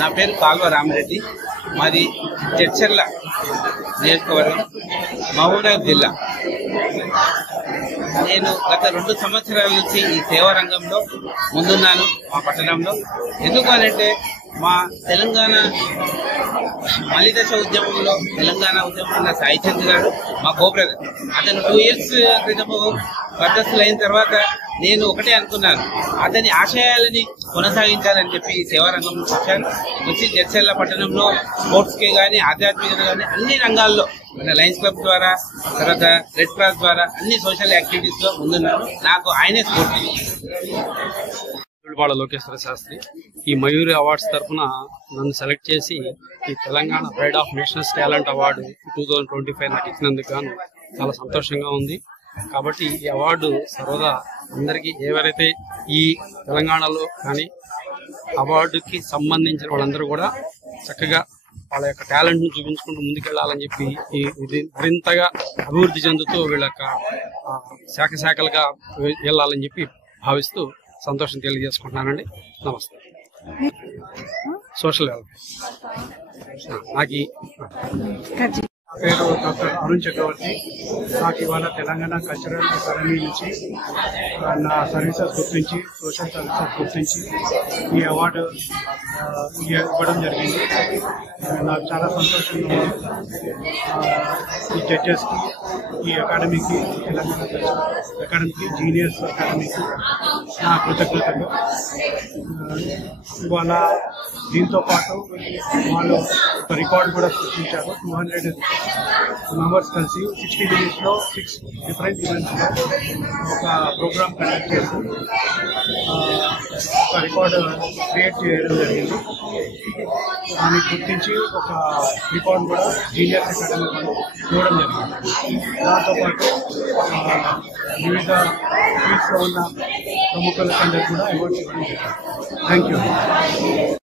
నా పేరు కాల్వ రామరెడ్డి, మాది జడ్చర్ల నియోజకవర్గం, మహబూబ్నగర్ జిల్లా. నేను గత 2 సంవత్సరాల నుంచి ఈ సేవా రంగంలో ముందున్నాను మా పట్టణంలో. ఎందుకు అనంటే మా తెలంగాణ మలిదశ ఉద్యమంలో తెలంగాణ ఉద్యమంలో సాయిచంద్ గారు మా కోబ్రదర్. అతను 2 years క్రితము బర్దస్తులైన తర్వాత నేను ఒకటే అనుకున్నాను, అతని ఆశయాలని కొనసాగించాలని చెప్పి ఈ సేవా రంగంలో వచ్చాను. వచ్చి జడ్చర్ల పట్టణంలో స్పోర్ట్స్కే కానీ ఆధ్యాత్మికత కానీ అన్ని రంగాల్లో మన లయన్స్ క్లబ్ ద్వారా, తర్వాత రెడ్ క్రాస్ ద్వారా అన్ని సోషల్ యాక్టివిటీస్ లో ముందున్నాను. నాకు ఆయనే స్ఫూర్తి. వాళ్ళ లోకేశ్వర శాస్త్రి ఈ మయూరి అవార్డ్స్ తరఫున నన్ను సెలెక్ట్ చేసి ఈ Telangana pride of nationals talent award 2025 నాకు ఇచ్చినందుకు గాను చాలా సంతోషంగా ఉంది. కాబట్టి ఈ అవార్డు సర్వదా అందరికీ ఎవరైతే ఈ తెలంగాణలో కానీ అవార్డుకి సంబంధించిన వాళ్ళందరూ కూడా చక్కగా వాళ్ళ యొక్క టాలెంట్ ను చూపించుకుంటూ ముందుకెళ్లాలని చెప్పి ఇది మరింతగా అభివృద్ధి చెందుతూ వీళ్ళ యొక్క శాఖలుగా వెళ్ళాలని చెప్పి భావిస్తూ సంతోషం తెలియజేసుకుంటున్నానండి. నమస్తే. సోషల్ వెల్ఫేర్ నాకు పేరు డాక్టర్ అరుణ్ చక్రవర్తి. నాకు ఇవాళ తెలంగాణ కల్చరల్ అకాడమీ నుంచి నా సర్వీసెస్ గుర్తించి, సోషల్ సర్వీసెస్ గుర్తించి ఈ అవార్డు ఇవ్వడం జరిగింది. నాకు చాలా సంతోషంగా ఉంది. ఈ జడ్జెస్కి, ఈ అకాడమీకి, తెలంగాణ అకాడమీకి, జీనియస్ అకాడమీకి నా కృతజ్ఞతలు. ఇవాళ దీంతో పాటు వాళ్ళు ఒక రికార్డు కూడా సృష్టించారు. 200 మెంబర్స్ కలిసి 60 minutes లో 6 డిఫరెంట్ ఈవెంట్స్ ఒక ప్రోగ్రామ్ కండక్ట్ చేసి ఒక రికార్డు క్రియేట్ చేయడం జరిగింది. దాన్ని గుర్తించి ఒక రికార్డు కూడా జీనియస్ అకాడమీ వాళ్ళు ఇవ్వడం జరిగింది. దాంతోపాటు వివిధ ఫీల్డ్స్లో ఉన్న ప్రముఖులందరికీ కూడా అవార్డ్స్ ఇవ్వడం జరిగింది. Thank you.